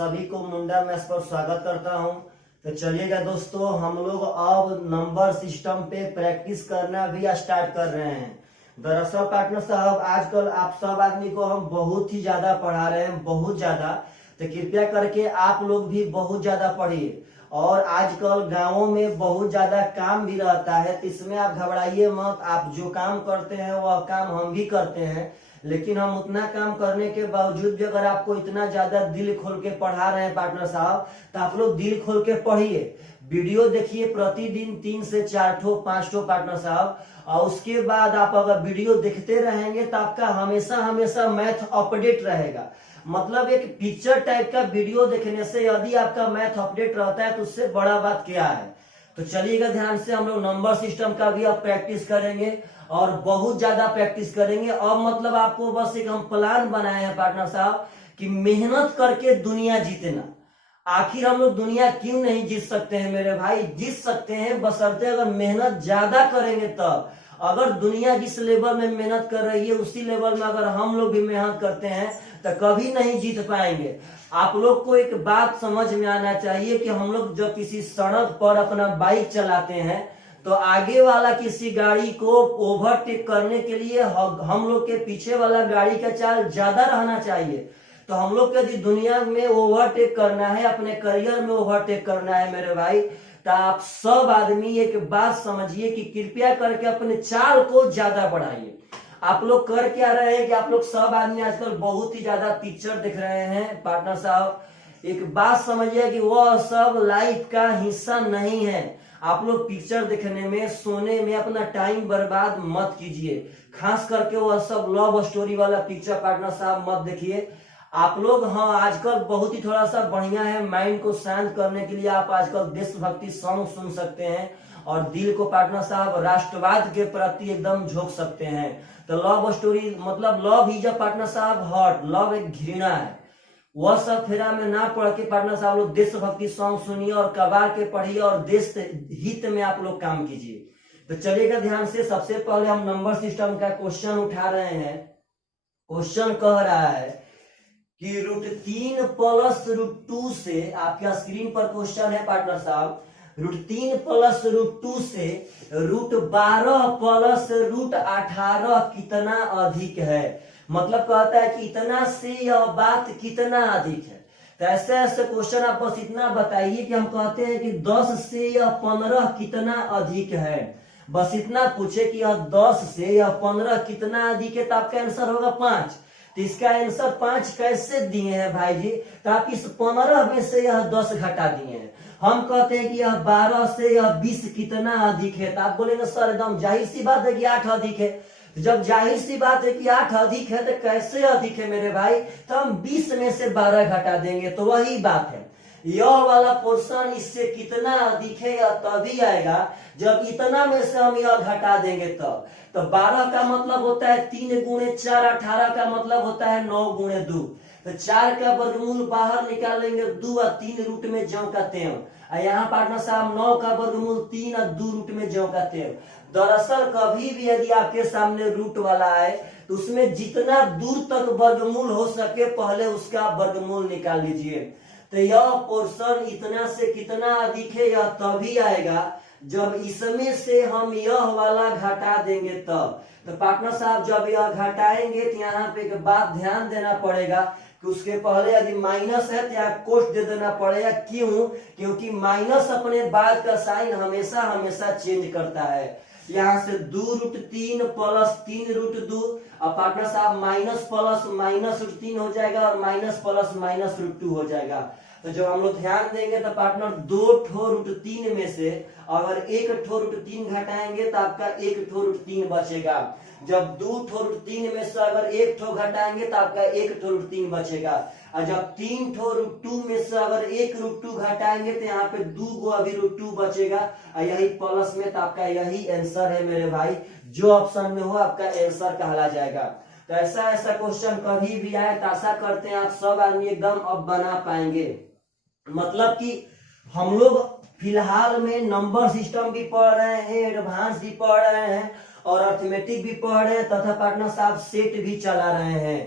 सभी को मुंडा मैथ्स पर स्वागत करता हूं। तो चलिएगा दोस्तों, हम लोग अब नंबर सिस्टम पे प्रैक्टिस करना भी स्टार्ट कर रहे हैं। दरअसल पार्टनर साहब, आजकल आप सब आदमी को हम बहुत ही ज्यादा पढ़ा रहे हैं, बहुत ज्यादा। तो कृपया करके आप लोग भी बहुत ज्यादा पढ़िए। और आजकल गांवों में बहुत ज्यादा काम भी रहता है, तो इसमें आप घबराइए मत। आप जो काम करते हैं वह काम हम भी करते हैं, लेकिन हम उतना काम करने के बावजूद भी अगर आपको इतना ज्यादा दिल खोल के पढ़ा रहे हैं पार्टनर साहब, तो आप लोग दिल खोल के पढ़िए, वीडियो देखिए प्रतिदिन 3 से 4 ठो 5 ठो पार्टनर साहब। और उसके बाद आप अगर वीडियो देखते रहेंगे तो आपका हमेशा हमेशा मैथ अपडेट रहेगा। मतलब एक पिक्चर टाइप का वीडियो देखने से यदि आपका मैथ अपडेट रहता है तो उससे बड़ा बात क्या है। तो चलिएगा ध्यान से, हम लोग नंबर सिस्टम का भी अब प्रैक्टिस करेंगे और बहुत ज्यादा प्रैक्टिस करेंगे। अब मतलब आपको बस एक हम प्लान बनाए हैं पार्टनर साहब कि मेहनत करके दुनिया जीतना। आखिर हम लोग दुनिया क्यों नहीं जीत सकते हैं मेरे भाई? जीत सकते हैं, बशर्ते अगर मेहनत ज्यादा करेंगे तब। अगर दुनिया जिस लेवल में मेहनत कर रही है उसी लेवल में अगर हम लोग भी मेहनत करते हैं तो कभी नहीं जीत पाएंगे। आप लोग को एक बात समझ में आना चाहिए कि हम लोग जब किसी सड़क पर अपना बाइक चलाते हैं तो आगे वाला किसी गाड़ी को ओवरटेक करने के लिए हम लोग के पीछे वाला गाड़ी का चाल ज्यादा रहना चाहिए। तो हम लोग को यदि दुनिया में ओवरटेक करना है, अपने करियर में ओवरटेक करना है मेरे भाई, तो आप सब आदमी एक बात समझिए कि कृपया करके अपने चाल को ज्यादा बढ़ाइए। आप लोग कर क्या रहे हैं कि आप लोग सब आदमी आजकल बहुत ही ज्यादा पिक्चर देख रहे हैं पार्टनर साहब। एक बात समझिए कि वह सब लाइफ का हिस्सा नहीं है। आप लोग पिक्चर देखने में, सोने में अपना टाइम बर्बाद मत कीजिए। खास करके वह सब लव स्टोरी वाला पिक्चर पार्टनर साहब मत देखिए। आप लोग, हाँ, आजकल बहुत ही थोड़ा सा बढ़िया है, माइंड को शांत करने के लिए आप आजकल देशभक्ति सॉन्ग सुन सकते हैं और दिल को पार्टनर साहब राष्ट्रवाद के प्रति एकदम झोंक सकते हैं। तो लव स्टोरी मतलब लव इज अ पार्टनर साहब हॉट, लव एक घृणा है। वह सब फेरा में ना पढ़ के पार्टनर साहब लोग देशभक्ति सॉन्ग सुनिए और कबार के पढ़िए और देश हित में आप लोग काम कीजिए। तो चलिएगा ध्यान से, सबसे पहले हम नंबर सिस्टम का क्वेश्चन उठा रहे हैं। क्वेश्चन कह रहा है कि √3 + √2 से, आपके स्क्रीन पर क्वेश्चन है पार्टनर साहब, √3 + √2 से √12 + √18 कितना अधिक है? मतलब कहता है कि इतना से यह बात कितना अधिक है। तो ऐसे ऐसे क्वेश्चन आप बस इतना बताइए कि हम कहते हैं कि 10 से यह 15 कितना अधिक है। बस इतना पूछे कि यह 10 से यह 15 कितना अधिक है, तो आपका आंसर होगा 5। तो इसका आंसर 5 कैसे दिए हैं भाई जी? तो आप इस 15 में से यह 10 घटा दिए हैं। हम कहते हैं कि यह 12 से यह 20 कितना अधिक है, तो आप बोलेंगे सर एकदम जाहिर सी बात है कि 8 अधिक है। जब जाहिर सी बात है कि 8 अधिक है तो कैसे अधिक है मेरे भाई? तो हम 20 में से 12 घटा देंगे, तो वही बात है। यह वाला पोर्शन इससे कितना अधिक है यह तभी आएगा जब इतना में से हम यह घटा देंगे तब। तो 12 का मतलब होता है 3 × 4, 18 का मतलब होता है 9 × 2। तो 4 का वर्गमूल बाहर निकालेंगे 2 और 3 रूट में ज्यों का त्यों। यहाँ पार्टनर साहब 9 का वर्गमूल 3 और 2 रूट में ज्यों का त्यों। दरअसल कभी भी यदि आपके सामने रूट वाला आए तो उसमें जितना दूर तक वर्गमूल हो सके पहले उसका वर्गमूल निकाल लीजिए। तो यह पोर्शन इतना से कितना अधिक है यह तभी आएगा जब इसमें से हम यह वाला घटा देंगे तब। तो पार्टनर साहब जब यह घटाएंगे तो यहाँ पे एक बात ध्यान देना पड़ेगा कि उसके पहले यदि माइनस है तो यहाँ कोष्ठ दे देना पड़ेगा। क्यों? क्योंकि माइनस अपने बाद का साइन हमेशा हमेशा चेंज करता है। यहाँ से 2√3 + 3√2 और पार्टनर साहब माइनस प्लस माइनस √3 हो जाएगा और माइनस प्लस माइनस √2 हो जाएगा। तो जब हम लोग ध्यान देंगे तो पार्टनर 2 ठो √3 में से अगर 1 ठो √3 घटाएंगे तो आपका 1 ठो √3 बचेगा। जब 2 ठो √3 में से अगर 1 ठो घटाएंगे तो आपका 1 ठो √3 बचेगा। और जब 3 ठो √2 में से अगर 1 √2 घटाएंगे तो यहाँ पे 2 गो अभी √2 बचेगा और यही प्लस में, तो आपका यही आंसर है मेरे भाई। जो ऑप्शन में हो आपका आंसर कहला जाएगा। तो ऐसा ऐसा क्वेश्चन कभी भी आए तो आशा करते हैं आप सब आदमी एकदम अब बना पाएंगे। मतलब कि हम लोग फिलहाल में नंबर सिस्टम भी पढ़ रहे हैं, एडवांस भी पढ़ रहे हैं और अर्थमेटिक भी पढ़ रहे हैं तथा पार्टनर साहब सेट भी चला रहे हैं।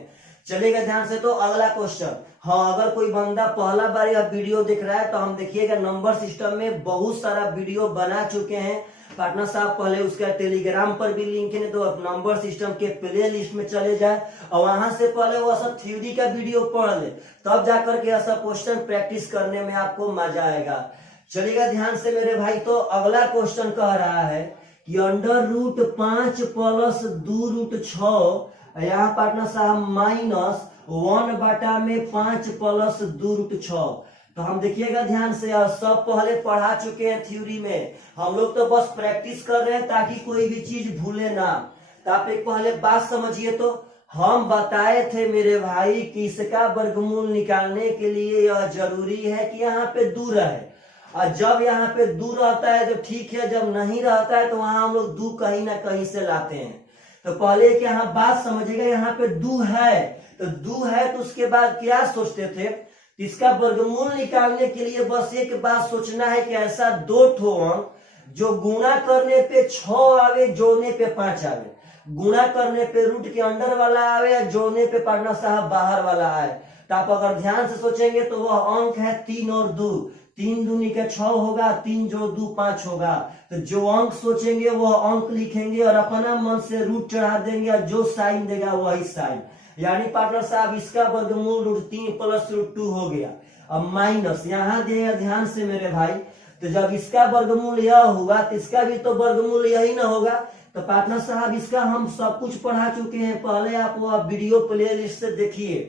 चलेगा ध्यान से। तो अगला क्वेश्चन हाँ, अगर कोई बंदा पहला बार यह वीडियो देख रहा है तो हम देखिएगा नंबर सिस्टम में बहुत सारा वीडियो बना चुके हैं पार्टनर साहब। पहले उसका टेलीग्राम पर भी लिंक है, तो नंबर सिस्टम के प्ले लिस्ट में चले जाए और वहां से पहले वो सब थ्योरी का वीडियो पढ़ ले, तब जाकर के ऐसा क्वेश्चन प्रैक्टिस करने में आपको मजा आएगा। चलिएगा ध्यान से मेरे भाई। तो अगला क्वेश्चन कह रहा है कि √5 + 2√6 यहाँ पार्टनर साहब -1/5 + 2√6। तो हम देखिएगा ध्यान से, सब पहले पढ़ा चुके हैं थ्योरी में, हम लोग तो बस प्रैक्टिस कर रहे हैं ताकि कोई भी चीज भूले ना। तो आप एक पहले बात समझिए। तो हम बताए थे मेरे भाई कि इसका वर्गमूल निकालने के लिए यह जरूरी है कि यहाँ पे दूर है, और जब यहाँ पे दूर रहता है तो ठीक है, जब नहीं रहता है तो वहां हम लोग दू कहीं ना कहीं से लाते हैं। तो पहले एक यहाँ बात समझिएगा, यहाँ पे दू है तो दू है, तो उसके बाद क्या सोचते थे, इसका वर्गमूल निकालने के लिए बस एक बात सोचना है कि ऐसा 2 ठो अंक जो गुणा करने पे 6 आवे, जोड़ने पे 5 आवे। गुणा करने पे रूट के अंदर वाला आवे या जोड़ने पे पार्टनर साहब बाहर वाला आए। तो आप अगर ध्यान से सोचेंगे तो वह अंक है 3 और 2। 3 दूनी का 6 होगा, 3 जोड़ 2 5 होगा। तो जो अंक सोचेंगे वह अंक लिखेंगे और अपना मन से रूट चढ़ा देंगे और जो साइन देगा वही साइन। यानी पार्टनर साहब इसका वर्गमूल √3 + √2 हो गया। अब माइनस यहाँ दिया ध्यान से मेरे भाई, तो जब इसका वर्गमूल यह होगा तो इसका भी तो वर्गमूल यही ना होगा। तो पार्टनर साहब इसका हम सब कुछ पढ़ा चुके हैं, पहले आप वो वीडियो प्ले लिस्ट से देखिए।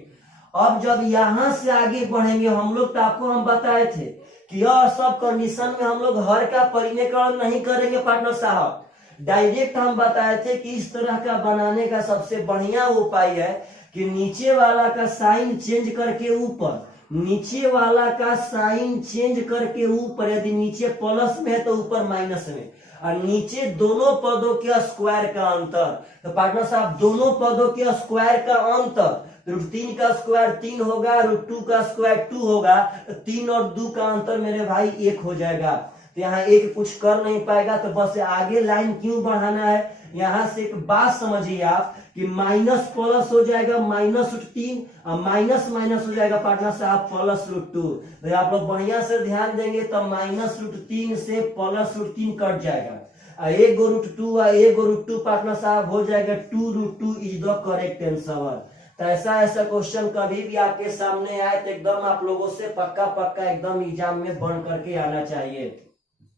अब जब यहाँ से आगे बढ़ेंगे हम लोग, तो आपको हम बताए थे कि यह सब कंडीशन में हम लोग हर का परिमेयकरण नहीं करेंगे पार्टनर साहब, डायरेक्ट हम बताए थे कि इस तरह का बनाने का सबसे बढ़िया उपाय है कि नीचे वाला का साइन चेंज करके ऊपर, नीचे वाला का साइन चेंज करके ऊपर, यदि नीचे प्लस में है तो ऊपर माइनस में, और नीचे दोनों पदों के स्क्वायर का अंतर। तो पार्टनर साहब दोनों पदों के स्क्वायर का अंतर, √3 का स्क्वायर 3 होगा, √2 का स्क्वायर 2 होगा, तो 3 और 2 का अंतर मेरे भाई 1 हो जाएगा। तो यहाँ एक कुछ कर नहीं पाएगा, तो बस आगे लाइन क्यों बढ़ाना है। यहाँ से एक बात समझिए आप कि माइनस प्लस हो जाएगा -√3 और माइनस माइनस हो जाएगा पार्टनर साहब +√2। तो आप लोग बढ़िया से ध्यान देंगे तो -√3 से +√3 कट जाएगा, एक गो √2 और एक गो √2 पार्टनर साहब हो जाएगा 2√2 इज द करेक्ट आंसर। तो ऐसा क्वेश्चन कभी भी आपके सामने आए तो एकदम आप लोगों से पक्का एकदम एग्जाम में बन करके आना चाहिए।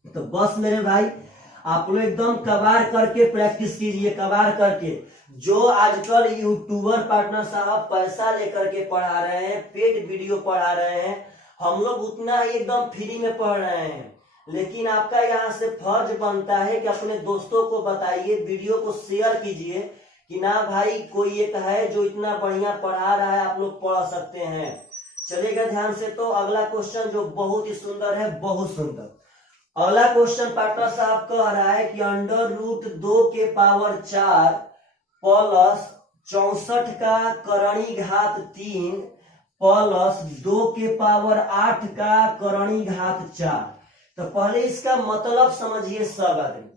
तो बस मेरे भाई आप लोग एकदम कबार करके प्रैक्टिस कीजिए, कबार करके। जो आजकल यूट्यूबर पार्टनर साहब पैसा लेकर के पढ़ा रहे हैं, पेड वीडियो पढ़ा रहे हैं, हम लोग उतना ही एकदम फ्री में पढ़ रहे हैं। लेकिन आपका यहाँ से फर्ज बनता है कि अपने दोस्तों को बताइए, वीडियो को शेयर कीजिए कि ना भाई कोई एक है जो इतना बढ़िया पढ़ा रहा है, आप लोग पढ़ सकते हैं। चलेगा ध्यान से। तो अगला क्वेश्चन जो बहुत ही सुंदर है, बहुत सुंदर अगला क्वेश्चन पार्टनर साहब कह रहा है कि √2 के पावर 4 प्लस 64 का करणी घात 3 प्लस 2 के पावर 8 का करणी घात 4। तो पहले इसका मतलब समझिए सब आदमी।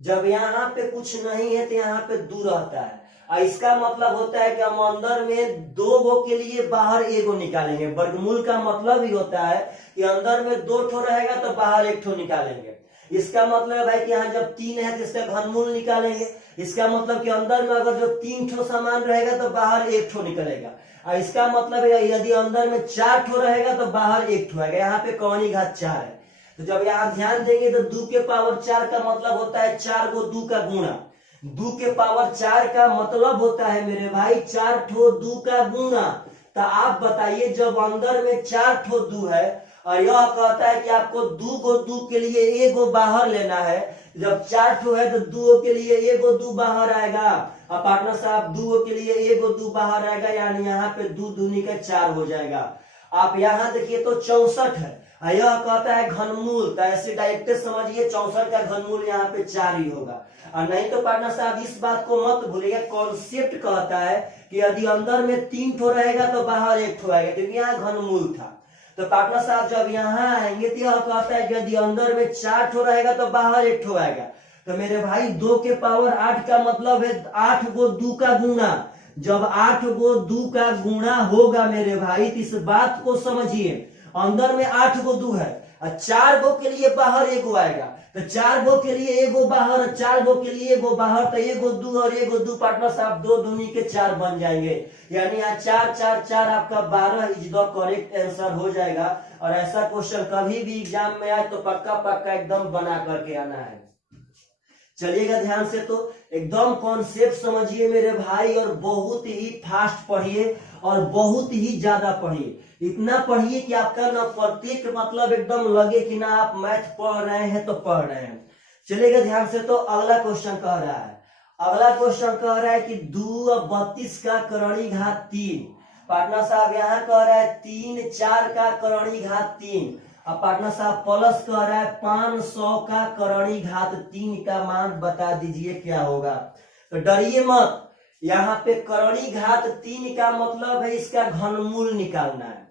जब यहाँ पे कुछ नहीं है तो यहाँ पे दूर रहता है, और इसका मतलब होता है कि हम अंदर में 2 गो के लिए बाहर 1 गो निकालेंगे। वर्गमूल का मतलब ही होता है कि अंदर में 2 ठो रहेगा तो बाहर 1 ठो निकालेंगे। इसका मतलब है भाई कि यहाँ जब 3 है तो इसका घनमूल निकालेंगे। इसका मतलब कि अंदर में अगर जो 3 ठो सामान रहेगा तो बाहर 1 ठो निकलेगा, और इसका मतलब है यदि अंदर में 4 ठो रहेगा तो बाहर 1 ठो आएगा। यहाँ पे करणी घात 4 है, तो जब यहाँ ध्यान देंगे तो 2 के पावर 4 का मतलब होता है 4 गो 2 का गुणा। 2 के पावर 4 का मतलब होता है मेरे भाई 4 ठो 2 का गुणा। तो आप बताइए जब अंदर में 4 ठो 2 है और यह कहता है कि आपको 2 गो 2 के लिए 1 गो बाहर लेना है, जब 4 ठो है तो 2 के लिए 1 गो 2 बाहर आएगा, और पार्टनर साहब 2 के लिए 1 गो 2 बाहर आएगा, यानी यहाँ पे 2 दूनी का 4 हो जाएगा। आप यहाँ देखिए तो 64 है, यह कहता है घनमूल, तो ऐसे डायरेक्ट समझिए 64 का घनमूल यहाँ पे 4 ही होगा। और नहीं तो पार्टनर साहब इस बात को मत भूलिएगा, कॉन्सेप्ट कहता है कि यदि अंदर में 3 ठो रहेगा तो बाहर 1 ठो आएगा, क्योंकि यहाँ घनमूल था। तो पार्टनर साहब जब यहाँ आएंगे तो यह कहता है कि यदि अंदर में 4 ठो रहेगा तो बाहर 1 ठो आएगा। तो मेरे भाई 2 के पावर 8 का मतलब है 8 गो 2 का गुणा। जब 8 गो 2 का गुणा होगा मेरे भाई, तो इस बात को समझिए, अंदर में 8 गो 2 है और 4 गो के लिए बाहर एगो आएगा, तो 4 गो के लिए एगो बाहर और 4 गो के लिए एगो बाहर, तो एगो 2 और एगो 2 पार्टनर साहब 2 दूनी के 4 बन जाएंगे। यानी यहाँ 4 4 4 आपका 12 इज द करेक्ट आंसर हो जाएगा। और ऐसा क्वेश्चन कभी भी एग्जाम में आए तो पक्का पक्का एकदम बना करके आना है। चलिएगा ध्यान से, तो एकदम कॉन्सेप्ट समझिए मेरे भाई, और बहुत ही फास्ट पढ़िए और बहुत ही ज्यादा पढ़िए। इतना पढ़िए कि आपका ना प्रत्येक मतलब एकदम लगे कि ना आप मैथ पढ़ रहे हैं तो पढ़ रहे हैं। चलिएगा ध्यान से, तो अगला क्वेश्चन कह रहा है, अगला क्वेश्चन कह रहा है कि 2 और 32 का करणी घात 3। पार्टनर साहब यहाँ कह रहा है 3 4 का करणी घात 3। अब पार्टनर साहब प्लस कह रहा है 500 का करणी घात 3 का मान बता दीजिए क्या होगा। तो डरिए मत, यहाँ पे करणी घात 3 का मतलब है इसका घनमूल निकालना है।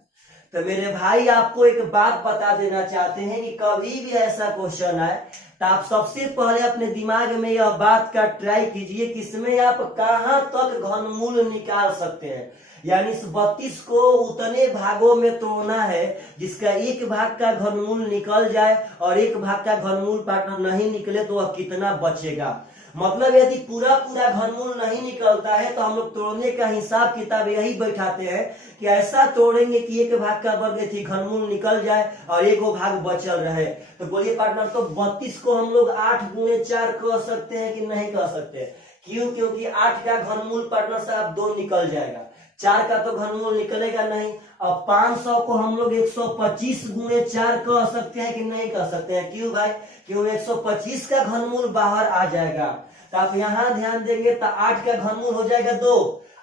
तो मेरे भाई आपको एक बात बता देना चाहते हैं कि कभी भी ऐसा क्वेश्चन आए तो आप सबसे पहले अपने दिमाग में यह बात का ट्राई कीजिए कि इसमें आप कहां तक घनमूल निकाल सकते हैं। यानी इस 32 को उतने भागों में तोड़ना है जिसका एक भाग का घनमूल निकल जाए और एक भाग का घनमूल पार्टनर नहीं निकले तो वह कितना बचेगा। मतलब यदि पूरा पूरा घनमूल नहीं निकलता है तो हम लोग तोड़ने का हिसाब किताब यही बैठाते हैं कि ऐसा तोड़ेंगे कि एक भाग का वर्ग थी घनमूल निकल जाए और एक भाग बचल रहे। तो बोलिए पार्टनर, तो 32 को हम लोग 8 गुणे 4 कह सकते हैं कि नहीं कह सकते? क्यों? क्योंकि 8 का घनमूल पार्टनर साहब 2 निकल जाएगा, 4 का तो घनमूल निकलेगा नहीं। अब 500 को हम लोग 125 गुणे 4 कह सकते हैं कि नहीं कह सकते हैं? क्यों भाई? क्यों? 125 का घनमूल बाहर आ जाएगा। तो आप यहाँ ध्यान देंगे तो 8 का घनमूल हो जाएगा 2,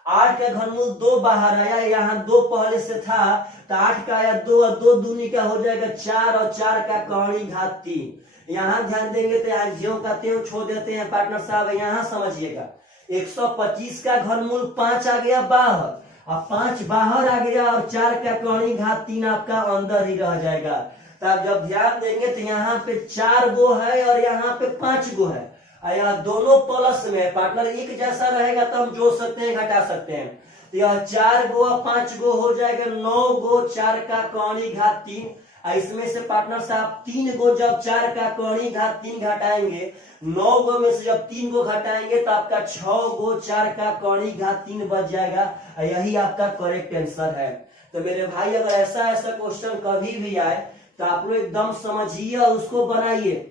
8 का घनमूल 2 बाहर आया, यहाँ 2 पहले से था तो 8 का आया 2 और 2 दूनी का हो जाएगा 4 और 4 का करणी घात 3। यहाँ ध्यान देंगे तो यहाँ ज्यों का त्यों छोड़ देते हैं पार्टनर साहब। यहाँ समझिएगा 125 का घनमूल 5 आ गया बाहर और 5 बाहर आ गया और 4 का करणी घात 3 आपका अंदर ही रह जाएगा। तब जब ध्यान देंगे तो यहाँ पे 4 गो है और यहाँ पे 5 गो है, यहाँ दोनों प्लस में पार्टनर एक जैसा रहेगा तो हम जोड़ सकते हैं घटा सकते हैं। तो यह 4 गो 5 गो हो जाएगा 9 गो 4 का करणी घात 3। इसमें से पार्टनर साहब 3 गो जब 4 का करणी घात 3 घटाएंगे, 9 गो में से जब 3 गो घटाएंगे तो आपका 6 गो 4 का करणी घात 3 बच जाएगा। यही आपका करेक्ट आंसर है। तो मेरे भाई अगर ऐसा ऐसा क्वेश्चन कभी भी आए तो आप लोग एकदम समझिए और उसको बनाइए।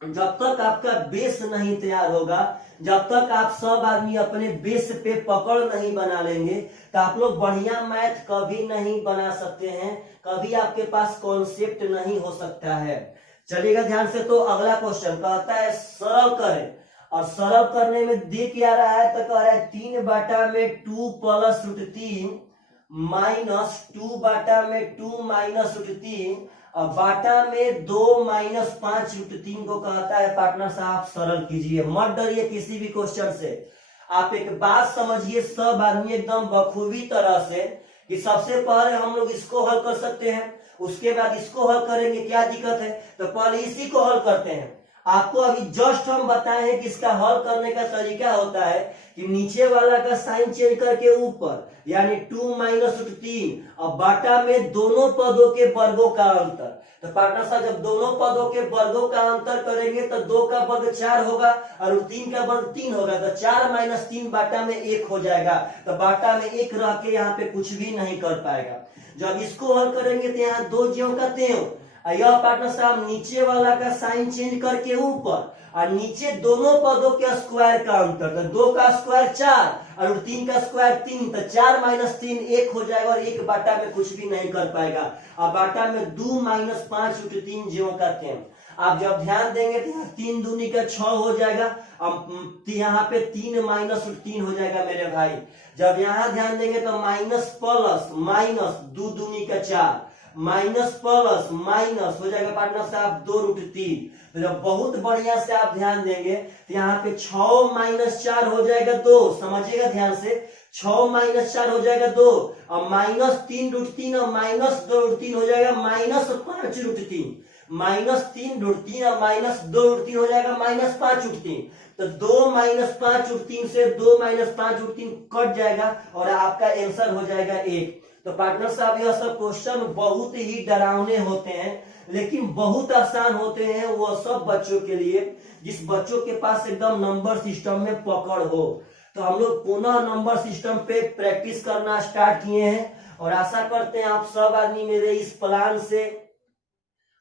जब तक आपका बेस नहीं तैयार होगा, जब तक आप सब आदमी अपने बेस पे पकड़ नहीं बना लेंगे तो आप लोग बढ़िया मैथ कभी नहीं बना सकते हैं, कभी आपके पास कॉन्सेप्ट नहीं हो सकता है। चलिएगा ध्यान से, तो अगला क्वेश्चन कहता है सरल करें, और सरल करने में दे क्या रहा है तो कह रहा है 3 बाटा में 2 प्लस √3 माइनस 2 बाटा में 2 माइनस √3 और बाटा में 2 माइनस 5 √3 को कहता है पार्टनर साहब सरल कीजिए। मत डरिए किसी भी क्वेश्चन से, आप एक बात समझिए सब आदमी एकदम बखूबी तरह से कि सबसे पहले हम लोग इसको हल कर सकते हैं, उसके बाद इसको हल करेंगे, क्या दिक्कत है? तो पहले इसी को हल करते हैं। आपको अभी जस्ट हम बताए हैं कि इसका हल करने का तरीका होता है कि नीचे वाला का साइन चेंज करके ऊपर, यानी 2 माइनस √3 और बाटा में दोनों पदों के वर्गों का अंतर। तो पार्टनर साहब जब दोनों पदों के वर्गों का अंतर करेंगे तो 2 का वर्ग 4 होगा और 3 का वर्ग 3 होगा, तो 4 माइनस 3 बाटा में 1 हो जाएगा। तो बाटा में 1 रह के यहाँ पे कुछ भी नहीं कर पाएगा। जब इसको हल करेंगे तो यहाँ 2 ज्यों का त्यों, यह पार्टनर साहब नीचे वाला का साइन चेंज करके ऊपर और नीचे दोनों पदों के स्क्वायर का अंतर, तो 2 का स्क्वायर 4 और 3 का स्क्वायर 3, तो 4 माइनस 3 1 हो जाएगा और 1 बाटा में कुछ भी नहीं कर पाएगा। और बाटा में 2 माइनस 5 √3 ज्यों का त्यों। आप जब ध्यान देंगे तो यहाँ 3 दूनी का 6 हो जाएगा, अब यहाँ पे 3 माइनस √3 हो जाएगा मेरे भाई। जब यहाँ ध्यान देंगे तो माइनस प्लस माइनस 2 दूनी का 4 माइनस प्लस माइनस हो जाएगा पार्टनर साहब 2 √3। तो जब बहुत बढ़िया से आप ध्यान देंगे तो यहाँ पे 6 माइनस 4 हो जाएगा 2, समझिएगा ध्यान से, 6 माइनस 4 हो जाएगा 2 और माइनस 3 √3 और माइनस 2 √3 हो जाएगा माइनस 5 √3। -3 अब -2 हो जाएगा -5 तो 2 -5 से 2 -5 कट जाएगा और आपका आंसर हो जाएगा 1। तो पार्टनर साहब यह सब क्वेश्चन बहुत ही डरावने होते हैं लेकिन बहुत आसान होते हैं वो सब बच्चों के लिए जिस बच्चों के पास एकदम नंबर सिस्टम में पकड़ हो। तो हम लोग पुनः नंबर सिस्टम पे प्रैक्टिस करना स्टार्ट किए हैं और आशा करते हैं आप सब आदमी मेरे इस प्लान से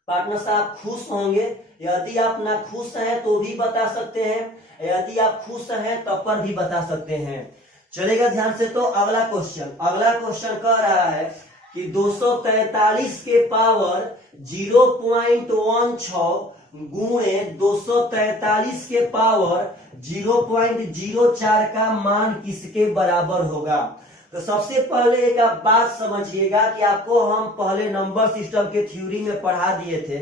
पार्टनर साहब खुश होंगे। यदि आप ना खुश हैं तो भी बता सकते हैं, यदि आप खुश हैं तब पर भी बता सकते हैं। चलेगा ध्यान से। तो अगला क्वेश्चन कह रहा है कि 243 के पावर 0.16 गुणे 243 के पावर 0.04 का मान किसके बराबर होगा। तो सबसे पहले एक आप बात समझिएगा कि आपको हम पहले नंबर सिस्टम के थ्योरी में पढ़ा दिए थे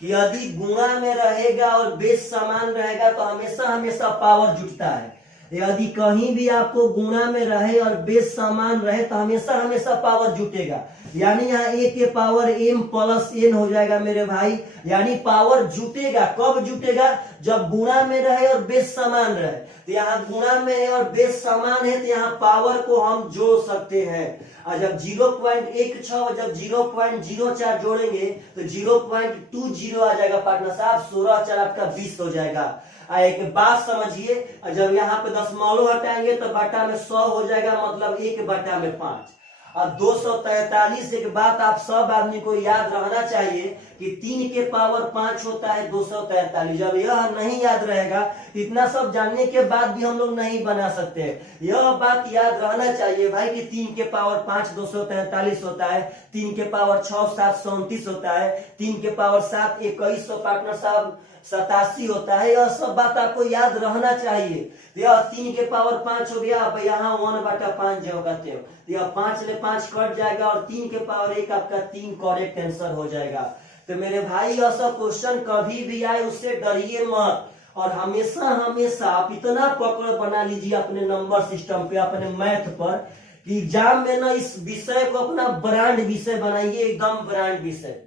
कि यदि गुणा में रहेगा और बेस समान रहेगा तो हमेशा हमेशा पावर जुटता है। यदि कहीं भी आपको गुणा में रहे और बेस समान रहे तो हमेशा हमेशा पावर जुटेगा। यानी यहाँ a के पावर m प्लस n हो जाएगा मेरे भाई। यानी पावर जुटेगा। कब जुटेगा? जब गुणा में रहे और बेस समान रहे। तो यहाँ गुणा में है और बेस समान है तो यहाँ पावर को हम जोड़ सकते हैं। और जब 0.16 और जब 0.04 जोड़ेंगे तो 0.20 आ जाएगा पार्टनर साहब। 16 4 आपका 20 हो जाएगा। एक बात समझिए, जब यहाँ पे दशमलव हटाएंगे तो बटा में 100 हो जाएगा, मतलब 1/5। और 243 एक बात आप सब आदमी को याद रहना चाहिए कि 3 के पावर 5 होता है 243। जब यह नहीं याद रहेगा, इतना सब जानने के बाद भी हम लोग नहीं बना सकते। यह बात याद रहना चाहिए भाई कि 3 के पावर 5 243 होता है, 3 के पावर 6 7 37 होता है, 3 के पावर 7 2100 पार्टनर साहब 87 होता है। यह सब बात आपको याद रहना चाहिए। तो यह 3 के पावर 5 हो गया। अब यहाँ 1/5 जो कहते हो तो यह 5 में 5 कट जाएगा और 3 के पावर 1 आपका 3 करेक्ट आंसर हो जाएगा। तो मेरे भाई यह सब क्वेश्चन कभी भी आए उससे डरिए मत और हमेशा हमेशा आप इतना पकड़ बना लीजिए अपने नंबर सिस्टम पे, अपने मैथ पर कि एग्जाम में ना इस विषय को अपना ब्रांड विषय बनाइए, एकदम ब्रांड विषय।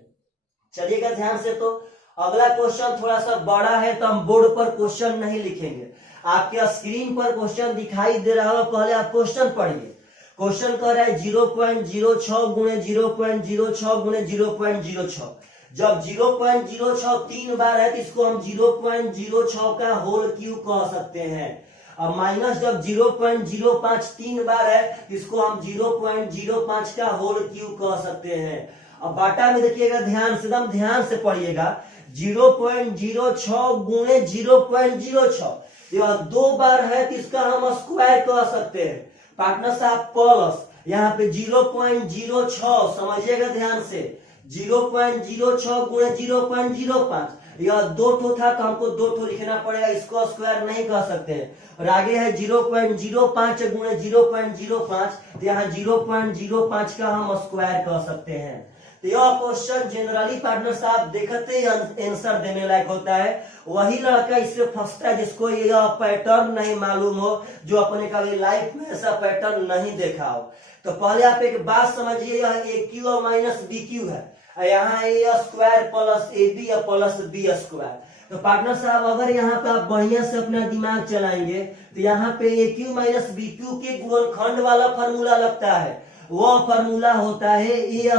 चलिएगा ध्यान से। तो अगला क्वेश्चन थोड़ा सा बड़ा है तो हम बोर्ड पर क्वेश्चन नहीं लिखेंगे, आपके स्क्रीन पर क्वेश्चन दिखाई दे रहा है। पहले आप क्वेश्चन पढ़िए। क्वेश्चन कह रहा है 0.06 गुणे 0.06 गुणे 0.06। जब 0.06 3 बार है तो इसको हम 0.06 का होल क्यूब कह सकते हैं। अब माइनस जब 0.05 3 बार है तो इसको हम 0.05 का होल क्यूब कह सकते हैं। अब बाटा में देखिएगा ध्यान से, एकदम ध्यान से पढ़िएगा। 0.06 गुणे 0.06 यह 2 बार है तो इसका हम स्क्वायर कह सकते हैं पार्टनर साहब। प्लस यहाँ पे 0.06 समझिएगा ध्यान से, 0.06 गुणे 0.05 यह 2 ठो था तो हमको 2 ठो लिखना पड़ेगा, इसको स्क्वायर नहीं कह सकते हैं। और आगे है 0.05 गुणे 0.05 तो यहाँ 0.05 का हम स्क्वायर कह सकते हैं। तो यह क्वेश्चन जनरली पार्टनर साहब देखते ही आंसर देने लायक होता है। वही लड़का इससे फंसता है जिसको यह पैटर्न नहीं मालूम हो, जो अपने कभी लाइफ में ऐसा पैटर्न नहीं देखा हो। तो पहले आप एक बात समझिए, यह ए क्यू और माइनस बी क्यू है, यहाँ A square plus A B plus B square. तो पार्टनर साहब अगर यहाँ पे आप बढ़िया से अपना दिमाग चलाएंगे तो यहाँ पे ए क्यू माइनस बी क्यू के गुणनखंड वाला फॉर्मूला लगता है। वह फॉर्मूला होता है A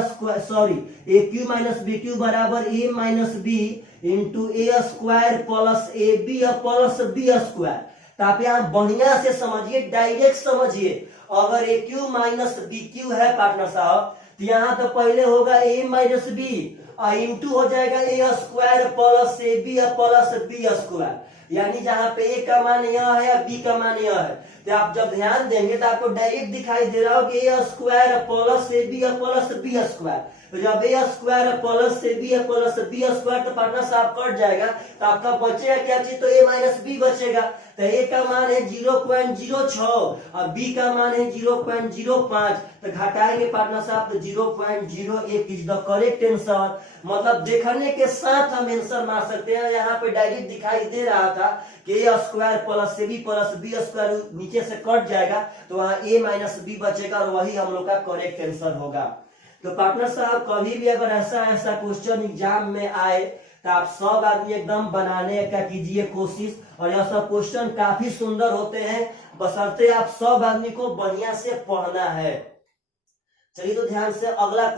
cube minus B cube बराबर A minus B into A square plus A B plus B square. तो आप यहाँ बढ़िया से समझिए, डायरेक्ट समझिए। अगर A cube minus B cube है पार्टनर साहब तो यहाँ तो पहले होगा ए माइनस बी इंटू हो जाएगा A square plus A B plus B square. यानी जहाँ पे ए का मान यह है या बी का मान यह है, तो आप जब ध्यान देंगे तो आपको डायरेक्ट दिखाई दे रहा हो कि a square plus A B plus B square. तो जब a square plus A B plus B square तो पार्टनर साहब कट जाएगा, तो आपका बचेगा क्या चीज? तो ए माइनस बी बचेगा। तो ए का मान है 0.06 और बी का मान है 0.05। तो घटाएंगे पार्टनर साहब तो 0.08 इज द करेक्ट आंसर। मतलब देखने के साथ हम आंसर मार सकते हैं। यहाँ पे डायरेक्ट दिखाई दे रहा था कि a square plus A B plus B square नीचे से कट जाएगा तो वहां ए माइनस बी बचेगा और वही हम लोग का करेक्ट आंसर होगा। तो पार्टनर साहब कभी भी अगर ऐसा क्वेश्चन एग्जाम में आए तो आप सब आदमी एकदम बनाने का कीजिए कोशिश, और यह सब क्वेश्चन काफी सुंदर होते हैं, बशर्ते आप सब आदमी को बढ़िया से पढ़ना है। चलिए तो ध्यान से अगला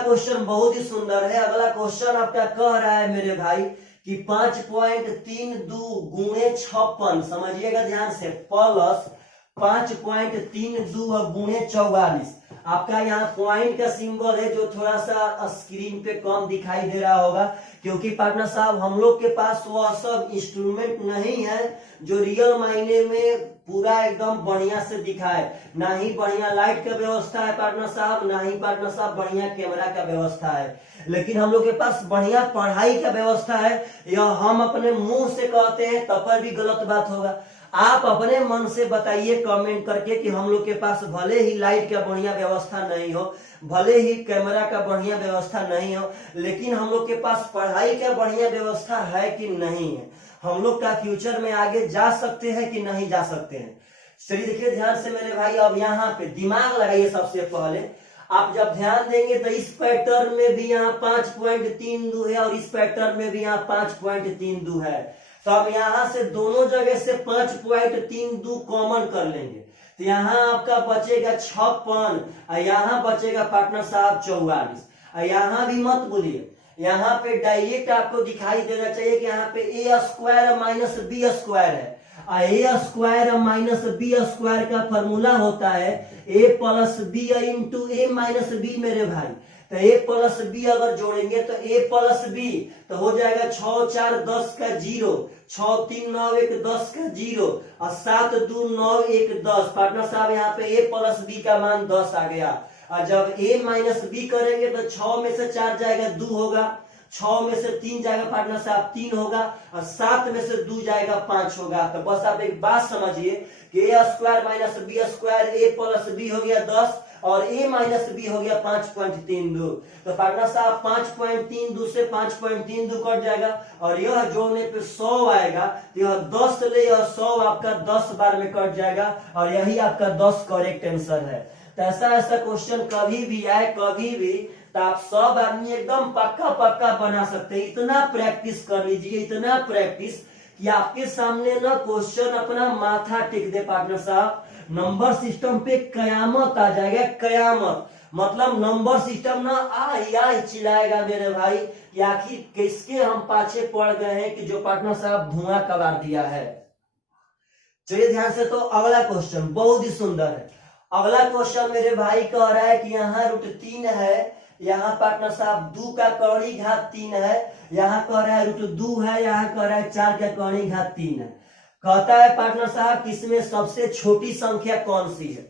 क्वेश्चन बहुत ही सुंदर है। अगला क्वेश्चन आपका कह रहा है मेरे भाई कि 5.32 गुणे 56, समझिएगा ध्यान से, प्लस 5.32 गुणे 44। आपका यहाँ पॉइंट का सिंबल है जो थोड़ा सा स्क्रीन पे कम दिखाई दे रहा होगा, क्योंकि पार्टनर साहब हम लोग के पास वह सब इंस्ट्रूमेंट नहीं है जो रियल मायने में पूरा एकदम बढ़िया से दिखाए। ना ही बढ़िया लाइट का व्यवस्था है पार्टनर साहब, ना ही पार्टनर साहब बढ़िया कैमरा का व्यवस्था है, लेकिन हम लोग के पास बढ़िया पढ़ाई का व्यवस्था है। यह हम अपने मुंह से कहते हैं तब पर भी गलत बात होगा। आप अपने मन से बताइए कमेंट करके कि हम लोग के पास भले ही लाइट का बढ़िया व्यवस्था नहीं हो, भले ही कैमरा का बढ़िया व्यवस्था नहीं हो, लेकिन हम लोग के पास पढ़ाई का बढ़िया व्यवस्था है कि नहीं है। हम लोग का फ्यूचर में आगे जा सकते हैं कि नहीं जा सकते हैं। चलिए देखिए ध्यान से मेरे भाई, अब यहाँ पे दिमाग लगाइए। सबसे पहले आप जब ध्यान देंगे तो इस पैटर्न में भी यहाँ 5.32 है और इस पैटर्न में भी यहाँ 5.32 है, तो हम यहाँ से दोनों जगह से 5.32 कॉमन कर लेंगे, तो यहाँ आपका बचेगा 56 और यहाँ बचेगा पार्टनर साहब 44। यहाँ भी मत बोलिए, यहाँ पे डायरेक्ट आपको दिखाई देना चाहिए कि यहाँ पे a square minus B square है। a square minus B square का फॉर्मूला होता है a plus B into A minus B मेरे भाई। तो a प्लस बी अगर जोड़ेंगे तो a प्लस बी तो हो जाएगा 6 4 10 का 0, 6 3 9 1 10 का 0 और 7 2 9 1 10। पार्टनर साहब यहाँ पे a प्लस बी का मान 10 आ गया। और जब a माइनस बी करेंगे तो 6 में से 4 जाएगा 2 होगा, 6 में से 3 जाएगा पार्टनर साहब 3 होगा और 7 में से 2 जाएगा 5 होगा। तो बस आप एक बात समझिए कि a square minus B square a plus B हो गया 10 और a माइनस बी हो गया 5.32। तो पार्टनर साहब 5.32 से 5.32 कट जाएगा और यह जोड़ने पे 100 आएगा, तो यह 10 ले और 100 आपका 10 बार में कट जाएगा और यही आपका 10 करेक्ट आंसर है। तो ऐसा क्वेश्चन कभी भी आए कभी भी तो आप सब आदमी एकदम पक्का बना सकते हैं। इतना प्रैक्टिस कर लीजिए, इतना प्रैक्टिस कि आपके सामने ना क्वेश्चन अपना माथा टेक दे पार्टनर साहब। नंबर सिस्टम पे कयामत आ जाएगा, कयामत मतलब नंबर सिस्टम ना आ चिल्लाएगा मेरे भाई कि आखिर किसके हम पाछे पड़ गए हैं कि जो पार्टनर साहब धुआं कबार दिया है। चलिए ध्यान से, तो अगला क्वेश्चन बहुत ही सुंदर है। अगला क्वेश्चन मेरे भाई कह रहा है कि यहाँ √3 है, यहाँ पार्टनर साहब 2 का कौड़ी घात 3 है, यहाँ कह रहा है √2 है, यहाँ कह रहा है 4 का कौड़ी घात 3 है। कहता है पार्टनर साहब किसमें सबसे छोटी संख्या कौन सी है।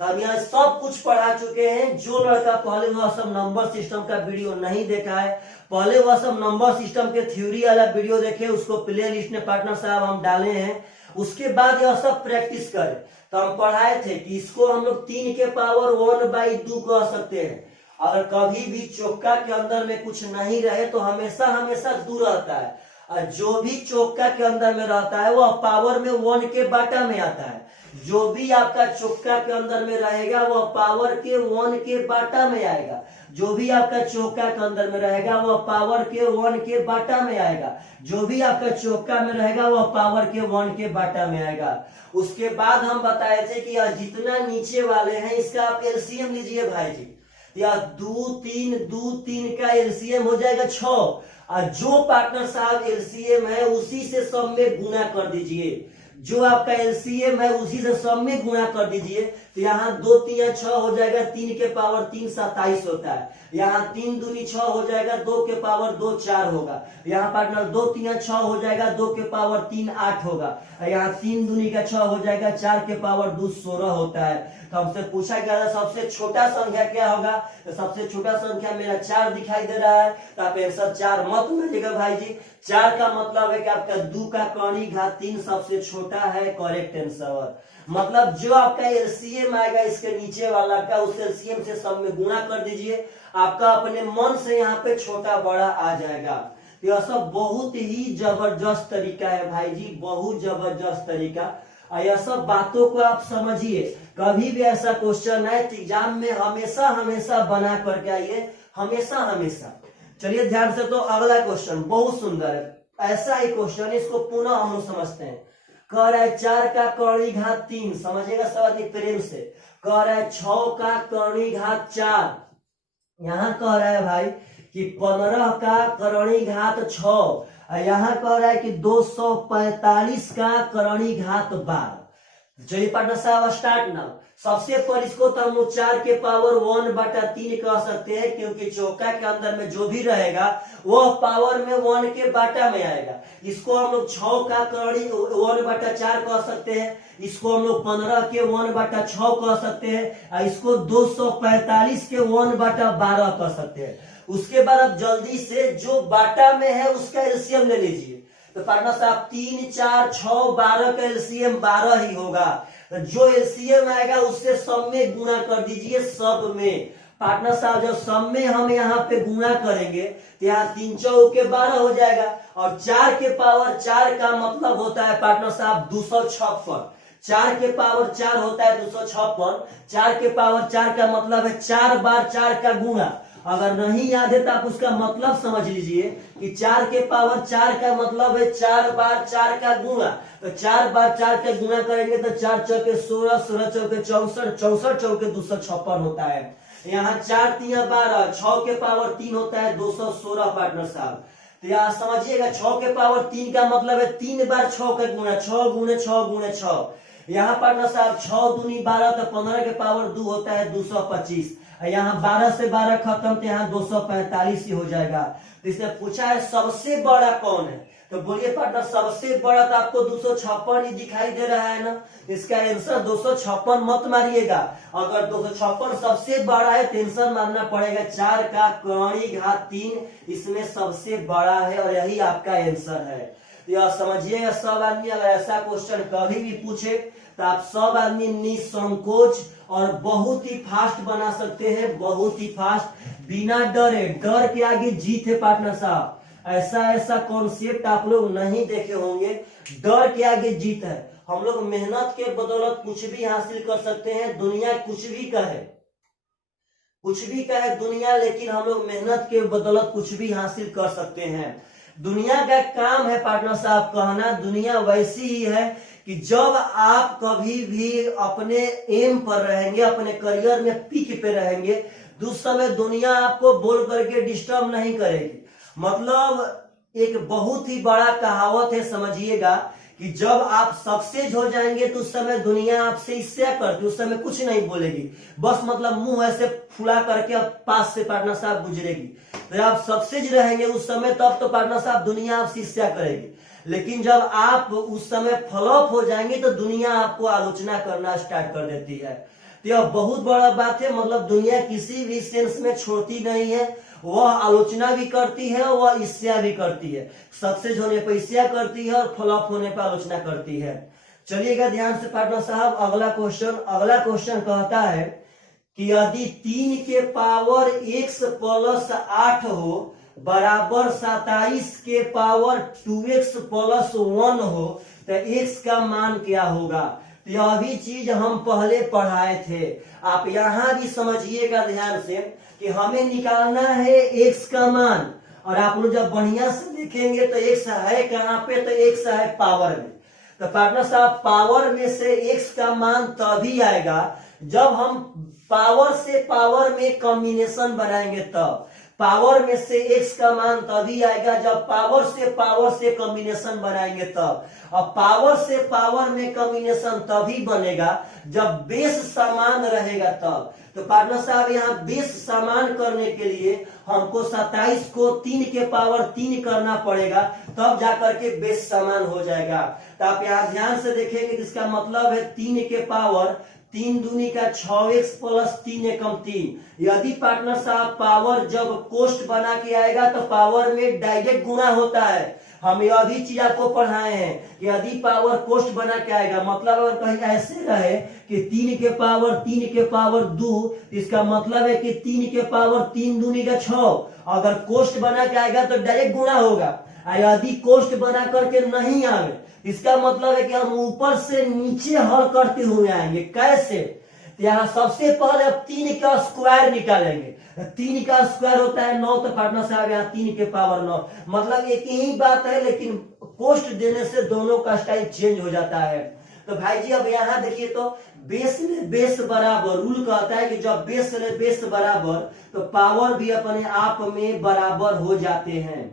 तो हम यहाँ सब कुछ पढ़ा चुके हैं। जो लड़का पहले वह सब नंबर सिस्टम का वीडियो नहीं देखा है, पहले वह सब नंबर सिस्टम के थ्योरी वाला वीडियो देखे, उसको प्ले लिस्ट में पार्टनर साहब हम डाले हैं, उसके बाद यह सब प्रैक्टिस करें। तो हम पढ़ाए थे कि इसको हम लोग 3 के पावर 1/2 कह सकते हैं। अगर कभी भी चौका के अंदर में कुछ नहीं रहे तो हमेशा दूर रहता है, और जो भी चौका के अंदर में रहता है वह पावर में 1 के बाटा में आता है। जो भी आपका चौका के अंदर में रहेगा वह पावर के 1 के बाटा में आएगा। जो भी आपका चौका के अंदर में रहेगा वह पावर के 1 के बाटा में आएगा। जो भी आपका चौका में रहेगा वह पावर के 1 के बाटा में आएगा। उसके बाद हम बताए थे कि यह जितना नीचे वाले हैं इसका आप एलसीएम लीजिए भाई जी। या 2 3 का एलसीएम हो जाएगा 6, और जो पार्टनर साहब एलसीएम है उसी से सब में गुणा कर दीजिए। जो आपका एलसीएम है उसी से सब में गुणा कर दीजिए। तो यहाँ 2 3 6 हो जाएगा, 3 के पावर 3 27 होता है। यहाँ 3 दूनी 6 हो जाएगा, 2 के पावर 2 4 होगा। यहाँ पार्टनर 2 3 6 हो जाएगा, 2 के पावर 3 8 होगा। यहाँ 3 दूनी का 6 हो जाएगा, 4 के पावर 2 16 होता है। तो हमसे पूछा गया था सबसे छोटा संख्या क्या होगा, तो सबसे छोटा संख्या मेरा 4 दिखाई दे रहा है। तो आप आंसर 4 मत मिलेगा भाई जी। 4 का मतलब है कि आपका 2 का कौड़ी घात 3 सबसे छोटा है, करेक्ट आंसर। मतलब जो आपका एलसीएम आएगा इसके नीचे वाला का, उस एलसीएम से सब में गुणा कर दीजिए, आपका अपने मन से यहाँ पे छोटा बड़ा आ जाएगा। यह सब बहुत ही जबरदस्त तरीका है भाई जी, बहुत जबरदस्त तरीका। और यह सब बातों को आप समझिए। कभी भी ऐसा क्वेश्चन है एग्जाम में हमेशा हमेशा बना करके आइए, हमेशा हमेशा। चलिए ध्यान से, तो अगला क्वेश्चन बहुत सुंदर है, ऐसा ही क्वेश्चन, इसको पुनः हम लोग समझते हैं। कह रहा है 4 का कर्ण घात 3, समझिएगा सब आदमी प्रेम से। कह रहा है 6 का कर्ण घात 4, यहाँ कह रहा है भाई कि 15 का कर्ण घात 6, यहाँ कह रहा है कि 245 का कर्ण घात 12। चलिए पार्टनर साहब स्टार्ट ना। सबसे पहले इसको तो हम लोग 4 के पावर 1/3 कह सकते हैं, क्योंकि चौका के अंदर में जो भी रहेगा वह पावर में 1 के बाटा में आएगा। इसको हम लोग 6 का कर्ण 1/4 कह सकते हैं, इसको हम लोग 15 के 1/6 कह सकते हैं, और इसको 245 के 1/12 कह सकते हैं। उसके बाद अब जल्दी से जो बाटा में है उसका एलसीएम ले लीजिए। तो पार्टनर साहब 3, 4, 6, 12 का एलसीएम 12 ही होगा। तो जो एलसीएम आएगा उससे सब में गुणा कर दीजिए, सब में। पार्टनर साहब जब सब में हम यहाँ पे गुणा करेंगे तो यहाँ 3 चौके 12 हो जाएगा, और 4 के पावर 4 का मतलब होता है पार्टनर साहब 256। 4 के पावर 4 होता है 256। 4 के पावर 4 का मतलब है 4 बार 4 का गुणा। अगर नहीं याद है तो आप उसका मतलब समझ लीजिए कि 4 के पावर 4 का मतलब है 4 बार 4 का गुणा। तो 4 बार 4 का गुणा करेंगे तो 4 चौके 16, 16 चौके 64, 64 चौके 256 होता है। यहाँ 4 3 12, 6 के पावर 3 होता है 216 पार्टनर साहब। तो यहाँ समझिएगा 6 के पावर 3 का मतलब है 3 बार 6 का गुणा, 6 गुणे 6 गुणे 6। यहाँ पार्टनर साहब 6 दूनी 12, तो 15 के पावर 2 होता है 225। यहाँ 12 से 12 खत्म, तो यहाँ 245 ही हो जाएगा। तो इसने पूछा है सबसे बड़ा कौन है, तो बोलिए पार्टनर सबसे बड़ा तो आपको 256 ही दिखाई दे रहा है ना। इसका आंसर 256 मत मारिएगा। अगर 256 सबसे बड़ा है तो आंसर मारना पड़ेगा 4 का कर्ण घात 3, इसमें सबसे बड़ा है और यही आपका आंसर है। यह समझिएगा सब आदमी, अगर ऐसा क्वेश्चन कभी भी पूछे तो आप सब आदमी निसंकोच और बहुत ही फास्ट बना सकते हैं, बहुत ही फास्ट, बिना डरे। डर के आगे जीत है पार्टनर साहब। ऐसा कॉन्सेप्ट आप लोग नहीं देखे होंगे, डर के आगे जीत है। हम लोग मेहनत के बदौलत कुछ भी हासिल कर सकते हैं, दुनिया कुछ भी कहे दुनिया, लेकिन हम लोग मेहनत के बदौलत कुछ भी हासिल कर सकते हैं। दुनिया का काम है पार्टनर साहब कहना, दुनिया वैसी ही है कि जब आप कभी भी अपने एम पर रहेंगे, अपने करियर में पीक पे रहेंगे, तो उस समय दुनिया आपको बोल करके डिस्टर्ब नहीं करेगी। मतलब एक बहुत ही बड़ा कहावत है, समझिएगा कि जब आप सक्सेस हो जाएंगे तो उस समय दुनिया आपसे ईर्ष्या करती, उस समय कुछ नहीं बोलेगी, बस मतलब मुंह ऐसे फुला करके अब पास से पार्टनर साहब गुजरेगी। तो आप सक्सेस रहेंगे उस समय, तब तो पार्टनर साहब दुनिया आपसे ईर्ष्या करेगी। लेकिन जब आप उस समय फ्लॉप हो जाएंगे तो दुनिया आपको आलोचना करना स्टार्ट कर देती है। तो यह बहुत बड़ा बात है, मतलब दुनिया किसी भी सेंस में छोड़ती नहीं है, वह आलोचना भी करती है, वह ईर्ष्या भी करती है। सक्सेस होने पर ईर्ष्या करती है और फ्लॉप होने पर आलोचना करती है। चलिएगा ध्यान से पार्टनर साहब, अगला क्वेश्चन कहता है कि यदि 3 के पावर x + 8 हो बराबर 27 के पावर 2x + 1 हो तो x का मान क्या होगा। तो यह भी चीज हम पहले पढ़ाए थे, आप यहां भी समझिएगा ध्यान से कि हमें निकालना है x का मान। और आप लोग जब बढ़िया से देखेंगे तो x है कहां पे, तो x है पावर में। तो पार्टनर साहब पावर में से x का मान तभी आएगा जब हम पावर से पावर में कॉम्बिनेशन बनाएंगे, तब पावर में से x का मान तभी आएगा जब पावर से कॉम्बिनेशन बनाएंगे तब। और पावर से पावर में कॉम्बिनेशन तभी बनेगा जब बेस समान रहेगा तब। तो पार्टनर साहब यहाँ बेस समान करने के लिए हमको 27 को 3 के पावर 3 करना पड़ेगा, तब जाकर के बेस समान हो जाएगा। तो आप यहाँ ध्यान से देखेंगे, इसका मतलब है 3 के पावर 3 दूनी का 6x + 3 एकम 3। यदि पार्टनर साहब पावर जब कोष्ट बना के आएगा तो पावर में डायरेक्ट गुणा होता है। हम यह भी चीज आपको पढ़ाए हैं कि यदि पावर कोष्ट बना के आएगा, मतलब अगर कहीं ऐसे रहे कि 3 के पावर 2, इसका मतलब है कि 3 के पावर 3 दूनी का 6। अगर कोष्ट बना के आएगा तो डायरेक्ट गुणा होगा। यदि कोष्ट बना करके नहीं आवे इसका मतलब है कि हम ऊपर से नीचे हल करते हुए आएंगे। कैसे? तो यहाँ सबसे पहले अब 3 का स्क्वायर निकालेंगे। 3 का स्क्वायर होता है 9, तो पार्टनर साहब यहाँ 3 के पावर 9, मतलब एक ही बात है, लेकिन कोष्ट देने से दोनों का स्टाइल चेंज हो जाता है। तो भाई जी अब यहाँ देखिए, तो बेस में बेस बराबर, रूल कहता है कि जब बेस ले बेस बराबर, तो पावर भी अपने आप में बराबर हो जाते हैं।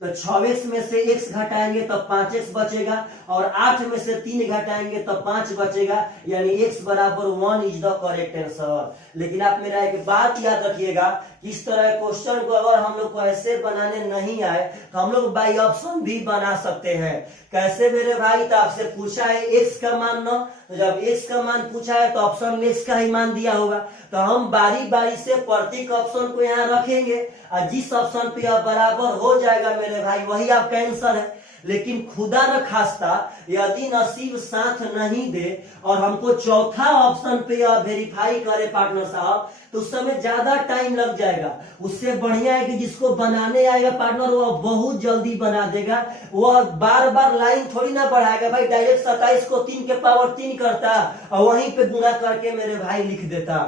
तो 6x में से x घटाएंगे तब 5x बचेगा, और 8 में से 3 घटाएंगे तब 5 बचेगा, यानी x बराबर 1 इज द करेक्ट आंसर। लेकिन आप मेरा एक बात याद रखिएगा, इस तरह क्वेश्चन को अगर हम लोग को ऐसे बनाने नहीं आए तो हम लोग बाई ऑप्शन भी बना सकते हैं। कैसे मेरे भाई? तो आपसे पूछा है x का मान 9, तो जब x का मान पूछा है तो ऑप्शन में x का ही मान दिया होगा, तो हम बारी बारी से प्रत्येक ऑप्शन को यहाँ रखेंगे, और जिस ऑप्शन पे आप बराबर हो जाएगा मेरे भाई वही आपका आंसर है। लेकिन खुदा न खास्ता यदि नसीब साथ नहीं दे और हमको चौथा ऑप्शन पे वेरीफाई करे पार्टनर साहब, तो उस समय ज्यादा टाइम लग जाएगा। उससे बढ़िया है कि जिसको बनाने आएगा पार्टनर, वो बहुत जल्दी बना देगा, वो बार बार लाइन थोड़ी ना बढ़ाएगा भाई, डायरेक्ट 27 को 3 के पावर 3 करता और वहीं पे गुणा करके मेरे भाई लिख देता।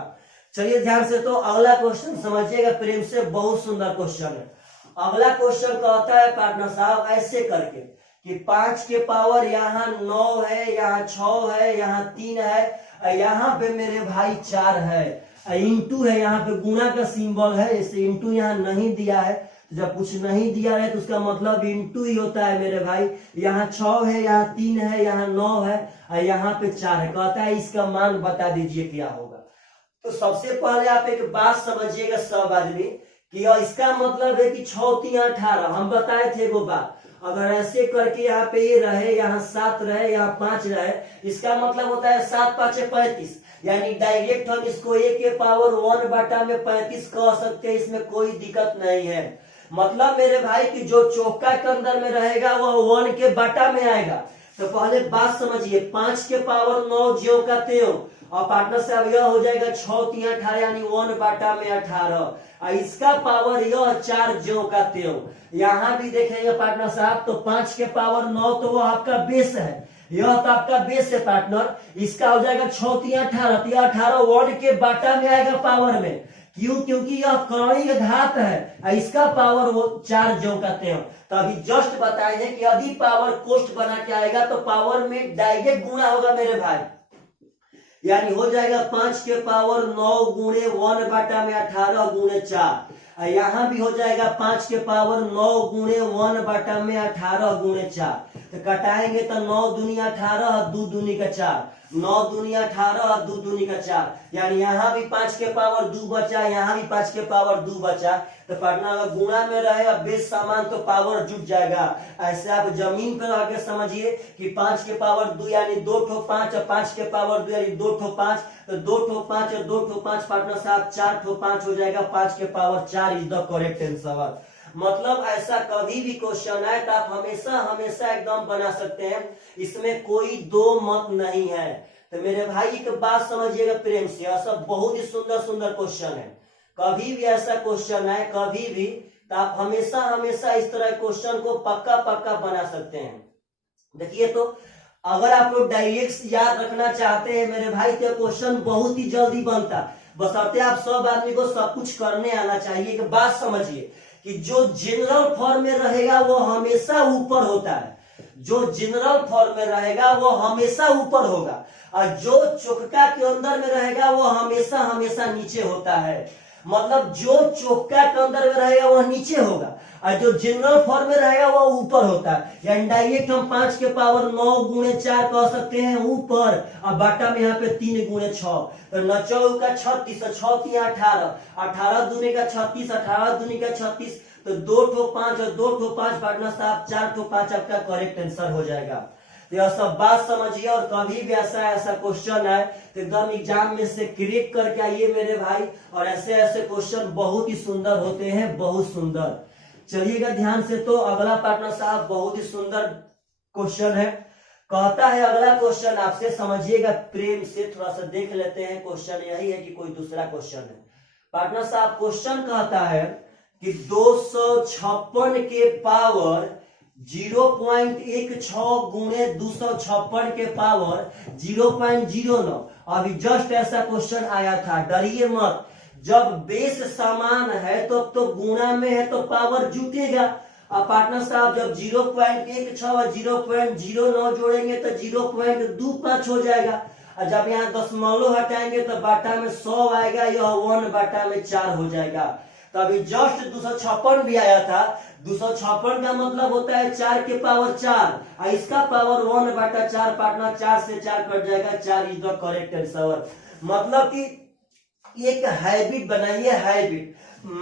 चलिए ध्यान से, तो अगला क्वेश्चन समझिएगा प्रेम से, बहुत सुंदर क्वेश्चन है। अगला क्वेश्चन कहता है पार्टनर साहब ऐसे करके कि 5 के पावर यहाँ 9 है, यहाँ 6 है, यहाँ 3 है, यहाँ पे मेरे भाई 4 है, इंटू है, यहाँ पे गुणा का सिंबल है, इसे इंटू यहाँ नहीं दिया है। जब कुछ नहीं दिया है तो उसका मतलब इंटू ही होता है मेरे भाई। यहाँ 6 है, यहाँ 3 है, यहाँ 9 है, और यहाँ पे 4 है। कहता है इसका मान बता दीजिए क्या होगा। तो सबसे पहले आप एक बात समझिएगा सब आदमी, कि इसका मतलब है कि 6 3 18, हम बताए थे वो बात। अगर ऐसे करके यहाँ पे ये रहे, यहाँ 7 रहे, यहाँ 5 रहे, इसका मतलब होता है 7 5 35, यानी डायरेक्ट हम इसको a के पावर 1 बटा में 35 कह सकते हैं, इसमें कोई दिक्कत नहीं है। मतलब मेरे भाई कि जो चौका के अंदर में रहेगा वह 1 के बटा में आएगा। तो पहले बात समझिए, 5 के पावर 9 ज्यों का त्यों, और पार्टनर से अब यह हो जाएगा 6 3 18, यानी 1 बटा में 18, और इसका पावर यह 4 ज्यों का त्यों। यहाँ भी देखेंगे पार्टनर साहब, तो 5 के पावर 9 तो वो आपका बेस है, यह तो आपका बेस है पार्टनर। इसका हो जाएगा 6 3 18, तो यह 18 1 के बटा में आएगा पावर में, क्यों? क्योंकि यह कौणिक घात है, इसका पावर वो 4 ज्यों का त्यों। तो अभी जस्ट बताए हैं कि यदि पावर कोष्ट बना के आएगा तो पावर में डायरेक्ट गुणा होगा मेरे भाई, यानी हो जाएगा 5 के पावर 9 गुणे 1 बटा में 18 गुणे 4, यहाँ भी हो जाएगा 5 के पावर 9 गुणे 1 बटा में 18 गुणे 4। तो कटाएंगे तो 9 दूनी 18, 2 दूनी का 4, 9 दूनी 18, 2 दूनी का 4, यानी यहाँ भी 5 के पावर 2 बचा, यहाँ भी 5 के पावर 2 बचा। तो पार्टनर अगर गुणा में रहेगा बेस सामान तो पावर जुट जाएगा। ऐसे आप जमीन पर आके समझिए कि 5 के पावर 2 यानी 2 ठो 5, और 5 के पावर 2 यानी 2 ठो 5, तो 2 ठो 5 और 2 ठो 5 पार्टनर साहब 4 ठो 5 हो जाएगा। 5 के power 4 is the correct answer. मतलब ऐसा कभी भी क्वेश्चन आए तो आप हमेशा हमेशा एकदम बना सकते हैं, इसमें कोई दो मत नहीं है। तो मेरे भाई एक बात समझिएगा प्रेम से, ऐसा बहुत ही सुंदर सुंदर क्वेश्चन है। कभी भी ऐसा क्वेश्चन है कभी भी, तो आप हमेशा हमेशा इस तरह क्वेश्चन को पक्का पक्का बना सकते हैं। देखिए, तो अगर आप लोग डायरेक्ट याद रखना चाहते हैं मेरे भाई तो क्वेश्चन बहुत ही जल्दी बनता, बशर्ते आप सब आदमी को सब कुछ करने आना चाहिए। कि बात समझिए कि जो जनरल फॉर्म में रहेगा वो हमेशा ऊपर होता है, जो जनरल फॉर्म में रहेगा वो हमेशा ऊपर होगा, और जो चौका के अंदर में रहेगा वो हमेशा हमेशा नीचे होता है। मतलब जो चौका के अंदर में रहेगा वह नीचे होगा, और जो जनरल फॉर्म में रहेगा वो ऊपर होता है। यानी डायरेक्ट हम 5 के पावर 9 गुणे 4 कह सकते हैं ऊपर, और बाटा में यहाँ पे 3 गुणे 6, तो 9 का 36, 6 3 18, 18 दूनी का 36, 18 दूनी का 36, तो 2 ठो 5 और 2 ठो 5 पार्टनर साहब 4 ठो 5 आपका करेक्ट आंसर हो जाएगा। तो यह सब बात समझिए, और कभी भी ऐसा क्वेश्चन है तो एकदम एग्जाम में से क्रिएट करके आइए मेरे भाई, और ऐसे ऐसे क्वेश्चन बहुत ही सुंदर होते हैं, बहुत सुंदर। चलिएगा ध्यान से, तो अगला पार्टनर साहब बहुत ही सुंदर क्वेश्चन है। कहता है अगला क्वेश्चन, आपसे समझिएगा प्रेम से, थोड़ा सा देख लेते हैं क्वेश्चन यही है कि कोई दूसरा क्वेश्चन है। पार्टनर साहब क्वेश्चन कहता है कि 256 के पावर 0.16 गुणे 256 के पावर 0.09। अभी जस्ट ऐसा क्वेश्चन आया था, डरिए मत। जब बेस समान है तो गुणा में है तो पावर जुटेगा। अब पार्टनर साहब जब 0.16 और 0.09 जोड़ेंगे तो 0.25 हो जाएगा। और जब यहाँ दशमलव हटाएंगे तो बाटा में 100 आएगा, यह 1 बाटा में 4 हो जाएगा। तो अभी जस्ट 256 भी आया था। 256 का मतलब होता है 4 के पावर 4 और इसका पावर 1 बाटा 4। पार्टनर 4 से 4 कट जाएगा, 4 इज द करेक्ट आंसर। मतलब कि एक हैबिट बनाइए, हैबिट।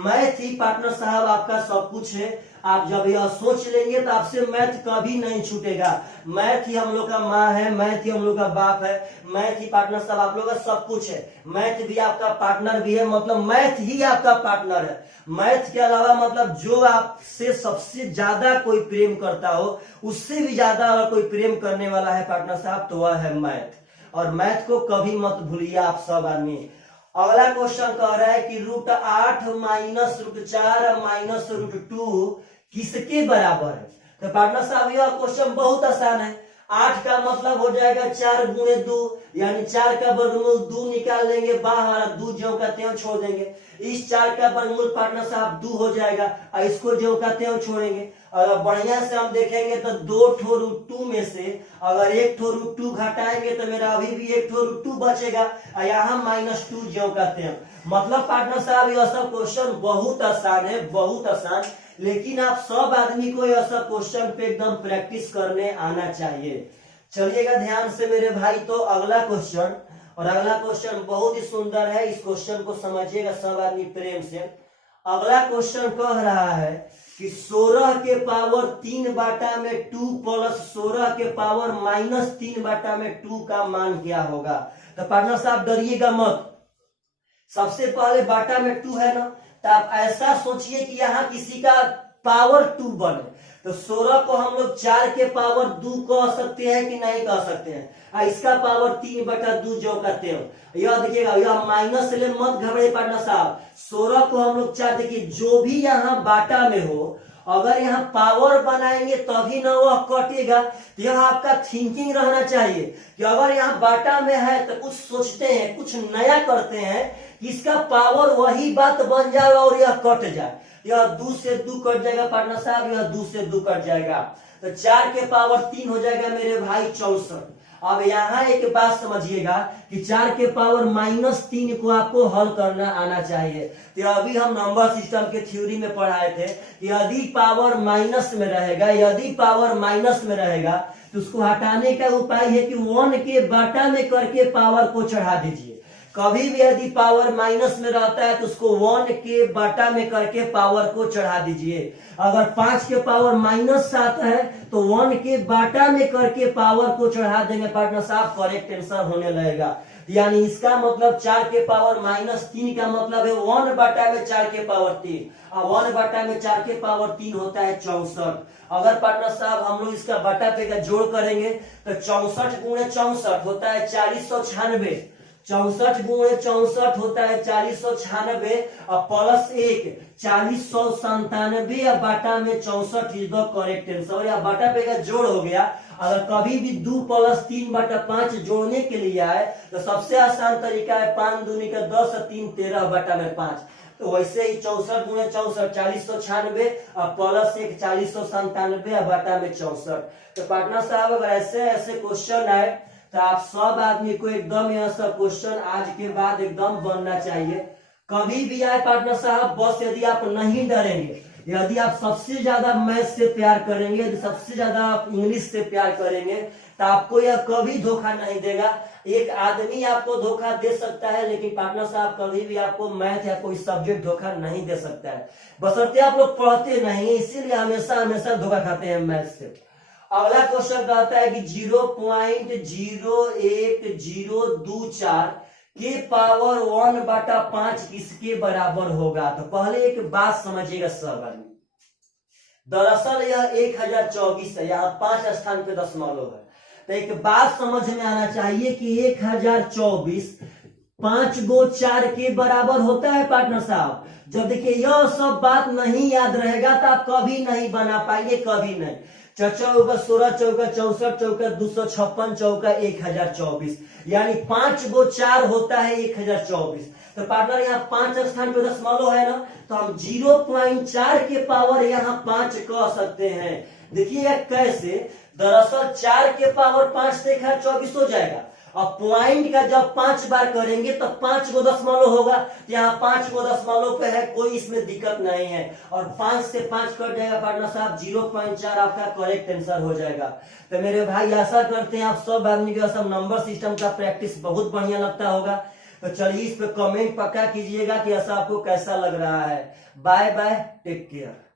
मैथ ही पार्टनर साहब आपका सब कुछ है। आप जब यह सोच लेंगे तो आपसे मैथ कभी नहीं छूटेगा। मैथ ही हम लोग का माँ है, मैथ ही हम लोग का बाप है, मैथ ही पार्टनर साहब आप लोग का सब कुछ है। मैथ भी आपका पार्टनर भी है, मतलब मैथ ही आपका पार्टनर है। मैथ के अलावा मतलब जो आपसे सबसे ज्यादा कोई प्रेम करता हो, उससे भी ज्यादा अगर कोई प्रेम करने वाला है पार्टनर साहब तो वह है मैथ। और मैथ को कभी मत भूलिए आप सब आदमी। अगला क्वेश्चन कह रहा है कि √8 माइनस √4 माइनस √2 किसके बराबर है। तो पार्टनर साहब यह क्वेश्चन बहुत आसान है। 8 का मतलब हो जाएगा 4 गुणे 2, यानी 4 का वर्गमूल 2 निकाल लेंगे बाहर, 2 ज्यों का त्यों छोड़ देंगे। इस 4 का वर्गमूल पार्टनर साहब 2 हो जाएगा और इसको ज्यों का त्यों छोड़ेंगे। अगर बढ़िया से हम देखेंगे तो 2 ठो √2 में से अगर 1 ठो √2 घटाएंगे तो मेरा अभी भी 1 ठो √2 बचेगा और यहाँ -2 ज्यों का त्यों। मतलब पार्टनर साहब यह सब क्वेश्चन बहुत आसान है, बहुत आसान। लेकिन आप सब आदमी को यह सब क्वेश्चन पे एकदम प्रैक्टिस करने आना चाहिए। चलिएगा ध्यान से मेरे भाई। तो अगला क्वेश्चन, और अगला क्वेश्चन बहुत ही सुंदर है, इस क्वेश्चन को समझिएगा सब आदमी प्रेम से। अगला क्वेश्चन कह रहा है कि 16 के पावर 3 बाटा में 2 प्लस 16 के पावर -3 बाटा में 2 का मान क्या होगा। तो पार्टनर साहब डरिएगा मत। सबसे पहले बाटा में 2 है ना, तो आप ऐसा सोचिए कि यहाँ किसी का पावर 2 बने। तो 16 को हम लोग 4 के पावर 2 कह सकते हैं कि नहीं कह सकते हैं। इसका पावर 3 बटा 2 जो कहते हो। यह देखिएगा, यह माइनस ले मत घबराइए पार्टनर साहब। 16 को हम लोग 4, देखिए जो भी यहाँ बाटा में हो अगर यहाँ पावर बनाएंगे तभी ना वह कटेगा। तो यह आपका थिंकिंग रहना चाहिए कि अगर यहाँ बाटा में है तो कुछ सोचते हैं, कुछ नया करते हैं, इसका पावर वही बात बन जाएगा और यह कट जाए। यह 2 से 2 कट जाएगा पार्टनर साहब, यह 2 से 2 कट जाएगा। तो 4 के पावर 3 हो जाएगा मेरे भाई 64। अब यहाँ एक बात समझिएगा कि 4 के पावर -3 को आपको हल करना आना चाहिए। तो अभी हम नंबर सिस्टम के थ्योरी में पढ़ाए थे कि यदि पावर माइनस में रहेगा, यदि पावर माइनस में रहेगा तो उसको हटाने का उपाय है कि 1 के बाटा में करके पावर को चढ़ा दीजिए। कभी भी यदि पावर माइनस में रहता है तो उसको 1 के बाटा में करके पावर को चढ़ा दीजिए। अगर 5 के पावर -7 है तो 1 के बाटा में करके पावर को चढ़ा देंगे पार्टनर साहब, करेक्ट आंसर होने लगेगा। यानी इसका मतलब 4 के पावर -3 का मतलब है 1 बाटा में 4 के पावर 3, और 1 बाटा में 4 के पावर 3 होता है 64। अगर पार्टनर साहब हम लोग इसका बाटा पे का जोड़ करेंगे तो 64 गुणे 64 होता है 496। 64 गुणे 64 होता है 496 और प्लस 1 497 या बाटा में 64 इज द करेक्ट आंसर। या बाटा पे का जोड़ हो गया। अगर कभी भी 2 + 3 बटा 5 जोड़ने के लिए आए तो सबसे आसान तरीका है 5 दूनी का 10 और 3 13 बटा में 5। तो वैसे ही 64 गुणे 64 496 और प्लस 1 497 और बाटा में 64। तो पार्टनर साहब अगर ऐसे ऐसे क्वेश्चन आए तो आप सब आदमी को एकदम यह सब क्वेश्चन आज के बाद एकदम बनना चाहिए। कभी भी आए पार्टनर साहब, बस यदि आप नहीं डरेंगे, यदि आप सबसे ज्यादा मैथ से प्यार करेंगे, यदि सबसे ज्यादा आप इंग्लिश से प्यार करेंगे तो आपको यह कभी धोखा नहीं देगा। एक आदमी आपको धोखा दे सकता है लेकिन पार्टनर साहब कभी भी आपको मैथ या कोई सब्जेक्ट धोखा नहीं दे सकता है, बशर्ते आप लोग पढ़ते नहीं, इसीलिए हमेशा धोखा खाते हैं मैथ से। अगला क्वेश्चन कहता है कि 0.01024 के पावर 1 बटा 5 किसके बराबर होगा। तो पहले एक बात समझिएगा सब आदमी, दरअसल यह 1024 है, यहाँ 5 स्थान पे दशमलव है। तो एक बात समझ में आना चाहिए कि 1024 5 गो 4 के बराबर होता है पार्टनर साहब। जब देखिए यह सब बात नहीं याद रहेगा तो आप कभी नहीं बना पाएंगे, कभी नहीं। चौका 16 चौका 64 चौका 256 चौका 1024, यानी 5 गो 4 होता है 1024। तो पार्टनर यहाँ 5 स्थान पे दशमलव है ना, तो हम 0.4 के पावर यहाँ 5 कह सकते हैं। देखिएगा कैसे, दरअसल 4 के पावर 5 से 1024 हो जाएगा, और पॉइंट का जब 5 बार करेंगे तो 5 गो दशमलव होगा, तो यहाँ 5 गो दशमलव पे है, कोई इसमें दिक्कत नहीं है। और 5 से 5 कट जाएगा पार्टनर साहब, 0.4 आपका करेक्ट आंसर हो जाएगा। तो मेरे भाई आशा करते हैं आप सब आदमी को सब नंबर सिस्टम का प्रैक्टिस बहुत बढ़िया लगता होगा। तो चलिए इस पे कमेंट पक्का कीजिएगा कि ऐसा आपको कैसा लग रहा है। Bye bye, take care.